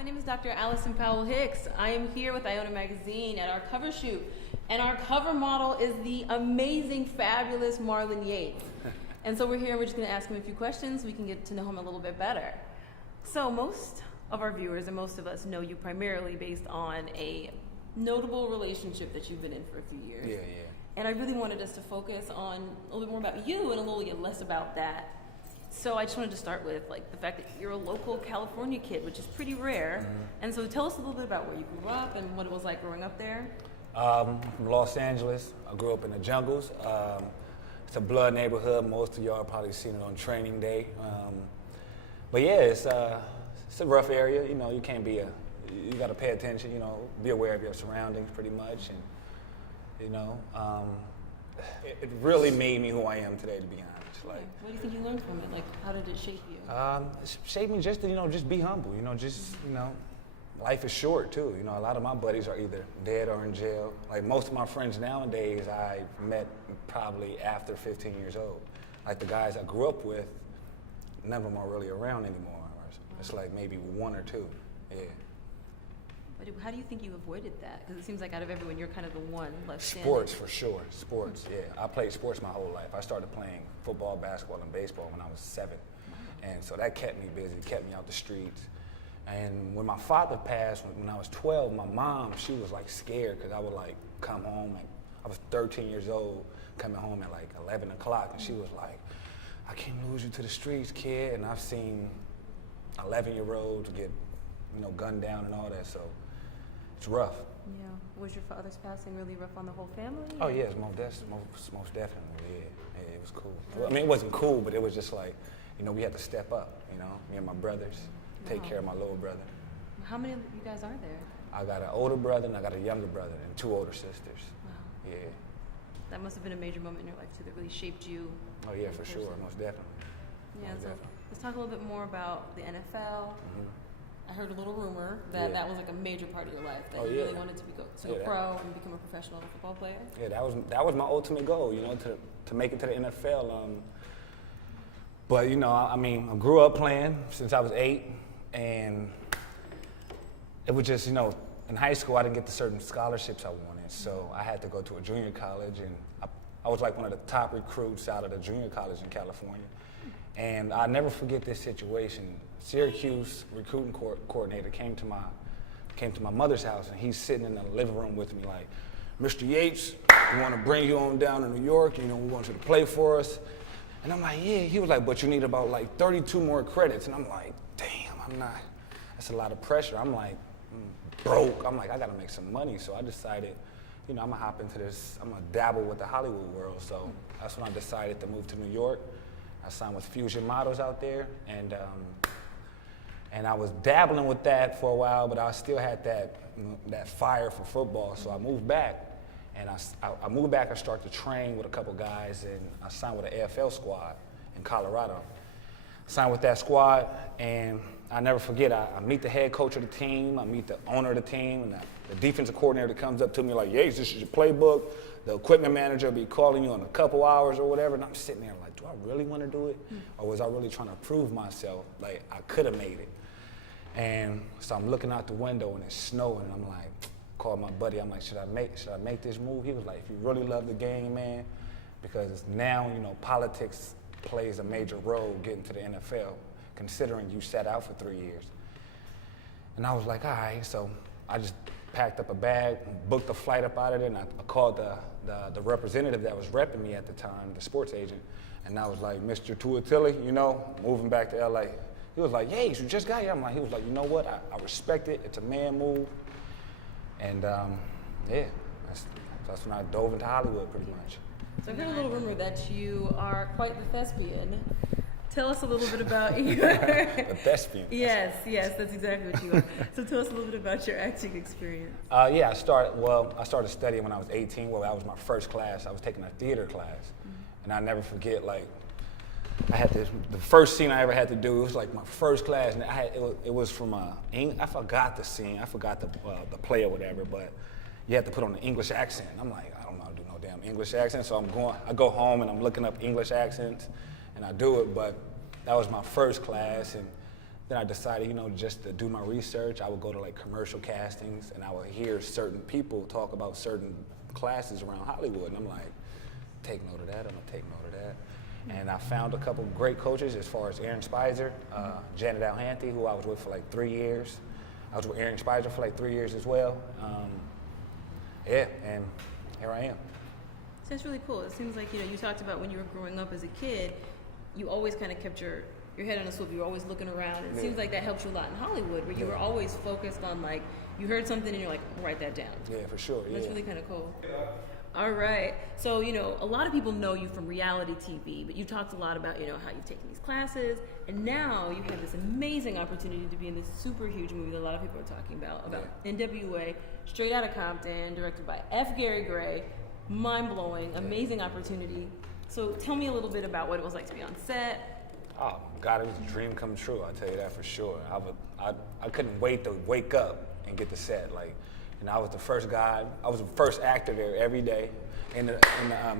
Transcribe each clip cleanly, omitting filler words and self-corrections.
my name is Dr. Allycin Powell-Hicks. I am here with IONA magazine at our cover shoot, and our cover model is the amazing, fabulous Marlon Yates. And so we're here and we're just going to ask him a few questions so we can get to know him a little bit better. So most of our viewers and most of us know you primarily based on a notable relationship that you've been in for a few years. Yeah. And I really wanted us to focus on a little bit more about you and a little bit less about that. So I just wanted to start with the fact that you're a local California kid, which is pretty rare. Mm-hmm. And so tell us a little bit about where you grew up and what it was like growing up there. From Los Angeles. I grew up in the jungles. It's a blood neighborhood. Most of y'all probably seen it on training day. But yeah, it's a rough area. You know, you can't be you got to pay attention. You know, be aware of your surroundings pretty much, and you know, it really made me who I am today, to be honest. What do you think you learned from it? Like, how did it shape you? It shaped me just to, just be humble. Life is short too. You know, a lot of my buddies are either dead or in jail. Like most of my friends nowadays, I met probably after 15 years old. Like the guys I grew up with, none of them are really around anymore. It's like maybe one or two. Yeah. But how do you think you avoided that? Because it seems like out of everyone, you're kind of the one left standing. Sports, for sure. Sports, yeah. I played sports my whole life. I started playing football, basketball, and baseball when I was 7. Wow. And so that kept me busy, kept me out the streets. And when my father passed, when I was 12, my mom, she was scared because I would come home. I was 13 years old, coming home at 11 o'clock, and she was like, I can't lose you to the streets, kid. And I've seen 11-year-olds get, gunned down and all that, so it's rough. Yeah. Was your father's passing really rough on the whole family? Oh yeah, it's most definitely. Yeah, it was cool. Well, I mean, it wasn't cool, but it was just we had to step up. Me and my brothers, take care of my little brother. How many of you guys are there? I got an older brother and I got a younger brother and 2 older sisters. Wow. Yeah. That must have been a major moment in your life too that really shaped you. Oh yeah, for sure, most definitely. Yeah. So let's talk a little bit more about the NFL. Mm-hmm. I heard a little rumor that that was a major part of your life, that you really wanted to go pro and become a professional football player. Yeah, that was my ultimate goal, to make it to the NFL. But I grew up playing since I was 8, and it was just, in high school I didn't get the certain scholarships I wanted, so I had to go to a junior college, and I was one of the top recruits out of the junior college in California. And I'll never forget this situation. Syracuse recruiting coordinator came to my mother's house, and he's sitting in the living room with me like, Mr. Yates, we want to bring you on down to New York. We want you to play for us. And I'm like, yeah. He was like, but you need about 32 more credits. And I'm like, damn, that's a lot of pressure. I'm like, broke. I'm like, I got to make some money. So I decided, I'm going to hop into this. I'm going to dabble with the Hollywood world. So that's when I decided to move to New York. I signed with Fusion Models out there, and I was dabbling with that for a while, but I still had that fire for football. So I moved back, and I moved back. I started to train with a couple guys, and I signed with an AFL squad in Colorado. Signed with that squad, and I never forget. I meet the head coach of the team. I meet the owner of the team, and the defensive coordinator comes up to me like, Yates, this is your playbook. The equipment manager will be calling you in a couple hours or whatever, and I'm sitting there like, do I really want to do it? Or was I really trying to prove myself like I could have made it? And so I'm looking out the window and it's snowing, and I'm like, call my buddy, I'm like, should I make this move? He was like, if you really love the game, man, because now, politics plays a major role getting to the NFL, considering you sat out for 3 years. And I was like, all right, so I just packed up a bag, booked a flight up out of there, and I called the representative that was repping me at the time, the sports agent, and I was like, Mr. Tuatili, moving back to LA. He was like, Yes, you just got here. He was like, you know what, I respect it, it's a man move. And that's when I dove into Hollywood pretty much. So I heard a little rumor that you are quite the thespian. Tell us a little bit about your... The thespian. Yes, that's exactly what you are. So tell us a little bit about your acting experience. I started studying when I was 18. Well, that was my first class. I was taking a theater class. And I'll never forget, I had the first scene I ever had to do, it was my first class, and it was from I forgot the scene, I forgot the play or whatever, but you had to put on an English accent. I'm like, I don't know how to do no damn English accent, so I go home and I'm looking up English accents, and I do it, but that was my first class, and then I decided, you know, just to do my research. I would go to like commercial castings, and I would hear certain people talk about certain classes around Hollywood, and I'm like, take note of that, I'm gonna take note of that. And I found a couple great coaches as far as Aaron Spicer, Janet Alhanty, who I was with for like 3 years. I was with Aaron Spicer for like 3 years as well. Yeah, and here I am. So that's really cool. It seems like, you know, you talked about when you were growing up as a kid, you always kind of kept your head on a swivel. You were always looking around. It seems like that helped you a lot in Hollywood, where you were always focused on, like, you heard something and you're like, write that down. Yeah, for sure. That's really kind of cool. All right. So, you know, a lot of people know you from reality TV, but you talked a lot about, you know, how you've taken these classes, and now you have this amazing opportunity to be in this super huge movie that a lot of people are talking about NWA, Straight Outta Compton, directed by F. Gary Gray. Mind-blowing, amazing opportunity. So tell me a little bit about what it was like to be on set. Oh, God, it was a dream come true, I'll tell you that for sure. I couldn't wait to wake up and get to set. Like, you know, I was the first guy, I was the first actor there every day in the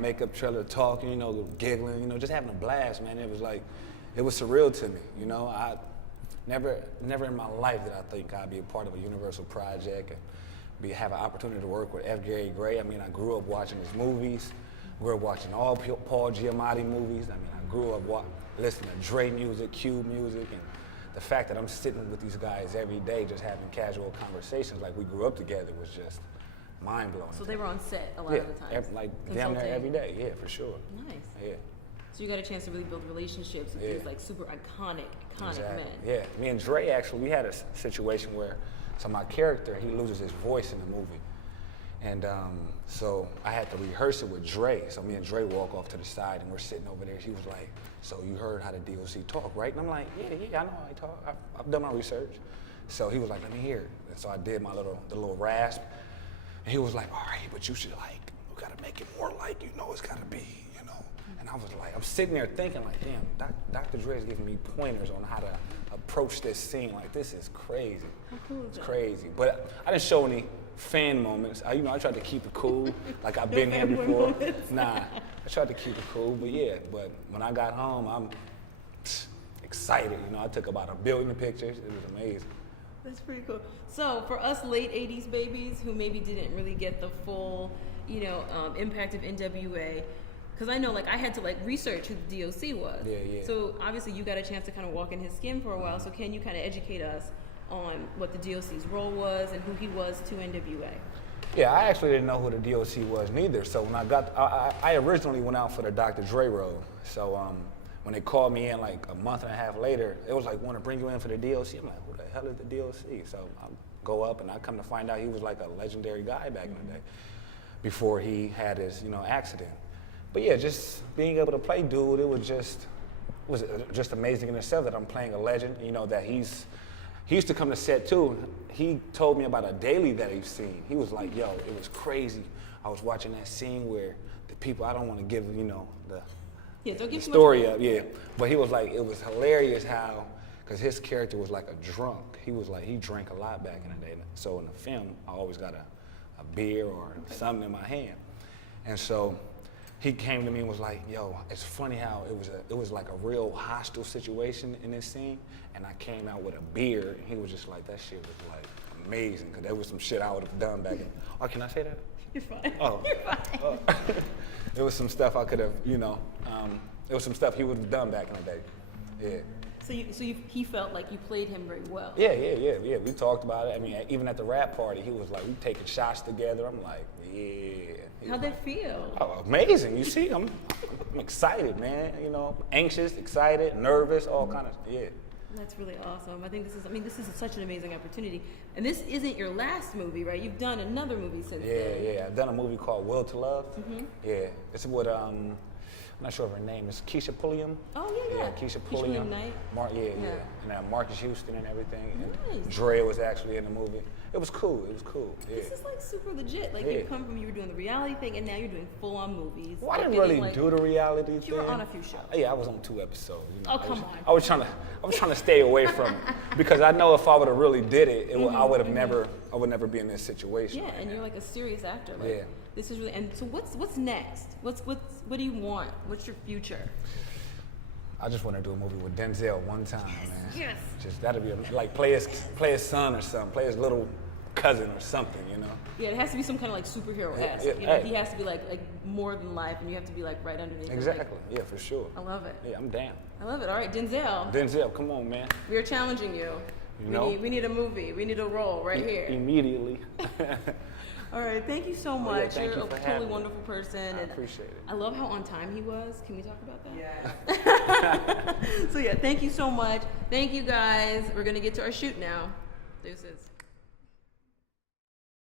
makeup trailer, talking, you know, giggling, you know, just having a blast, man. It was like, it was surreal to me, you know. I never in my life did I think I'd be a part of a Universal project and have an opportunity to work with F. Gary Gray. I mean, I grew up watching his movies, grew up watching all Paul Giamatti movies. I mean, I grew up listening to Dre music, Cube music, and the fact that I'm sitting with these guys every day just having casual conversations like we grew up together was just mind-blowing. So they were on set a lot of the time? Like damn near every day, yeah, for sure. Nice. Yeah. So you got a chance to really build relationships with these like super iconic men. Yeah, me and Dre actually, we had a situation where, so my character, he loses his voice in the movie. And so I had to rehearse it with Dre. So me and Dre walk off to the side and we're sitting over there. He was like, so you heard how the DOC talk, right? And I'm like, yeah, I know how he talk. I've done my research. So he was like, let me hear it. And so I did the little rasp. And he was like, all right, but you should like, we gotta make it more like, you know, it's gotta be, you know. And I was like, I'm sitting there thinking like, damn, Dr. Dre's giving me pointers on how to approach this scene. Like, this is crazy. How cool is it's that? crazy. But I didn't show any fan moments. I tried to keep it cool, like I've been here before. Nah, I tried to keep it cool, but when I got home, I'm excited. You know, I took about 1 billion pictures. It was amazing. That's pretty cool. So for us late 80s babies who maybe didn't really get the full, you know, impact of NWA, because I know, like, I had to, like, research who the DOC was. Yeah. So obviously you got a chance to kind of walk in his skin for a while. So can you kind of educate us on what the DOC's role was and who he was to NWA? Yeah, I actually didn't know who the DOC was neither. So when I originally went out for the Dr. Dre role. So when they called me in like a month and a half later, it was like, want to bring you in for the DOC? I'm like, who the hell is the DOC? So I go up and I come to find out he was like a legendary guy back in the day before he had his, you know, accident. But yeah, just being able to play dude, it was just amazing in itself that I'm playing a legend, you know, that he used to come to set too. He told me about a daily that he's seen. He was like, yo, it was crazy. I was watching that scene where the people, I don't want to give, you know, the story up, but he was like, it was hilarious how, because his character was like a drunk. He was like, he drank a lot back in the day. So in the film, I always got a beer or something in my hand. And so he came to me and was like, yo, it's funny how it was like a real hostile situation in this scene, and I came out with a beer, and he was just like, that shit was like amazing, because there was some shit I would have done back in. Oh, can I say that? You're fine. Oh. You're fine. There was some stuff I could have, you know, there was some stuff he would have done back in the day. Yeah. So he felt like you played him very well. Yeah. We talked about it. I mean, even at the rap party, he was like, we taking shots together. I'm like, yeah. How'd that feel? Oh, amazing. You see, I'm excited, man. You know, anxious, excited, nervous, all kind of, That's really awesome. I think this is such an amazing opportunity. And this isn't your last movie, right? You've done another movie since then. Yeah. I've done a movie called Will to Love. Mm-hmm. Yeah. It's with, I'm not sure of her name. It's Keisha Pulliam. Oh, yeah. Keisha Pulliam. Knight. And Marcus Houston and everything. Nice. And Dre was actually in the movie. It was cool. Yeah. This is like super legit. Like you were doing the reality thing, and now you're doing full-on movies. Well, I didn't really do the reality thing. You were on a few shows. Yeah, I was on 2 episodes. You know, Oh, come on. I was trying to stay away from it because I know if I would have really did it, I would never be in this situation. Yeah, right and now. you're like a serious actor. Like, this is really. And so what's next? What do you want? What's your future? I just want to do a movie with Denzel one time, man. Yes. Just that'll be like play his son or something, play his little cousin or something, you know. Yeah, it has to be some kind of like superhero-esque. Yeah, You know, hey. he has to be like more than life, and you have to be like right underneath. Exactly. Him, Yeah, for sure. I love it. Yeah, I'm down. I love it. All right, Denzel. Denzel, come on, man. We are challenging you. You know? We need a movie. We need a role right here. Immediately. All right, thank you so Oh, much. yeah, thank You're you for a having totally me. wonderful person. I And appreciate it. I love how on time he was. Can we talk about that? Yeah. So yeah, thank you so much. Thank you guys. We're gonna get to our shoot now. Deuces.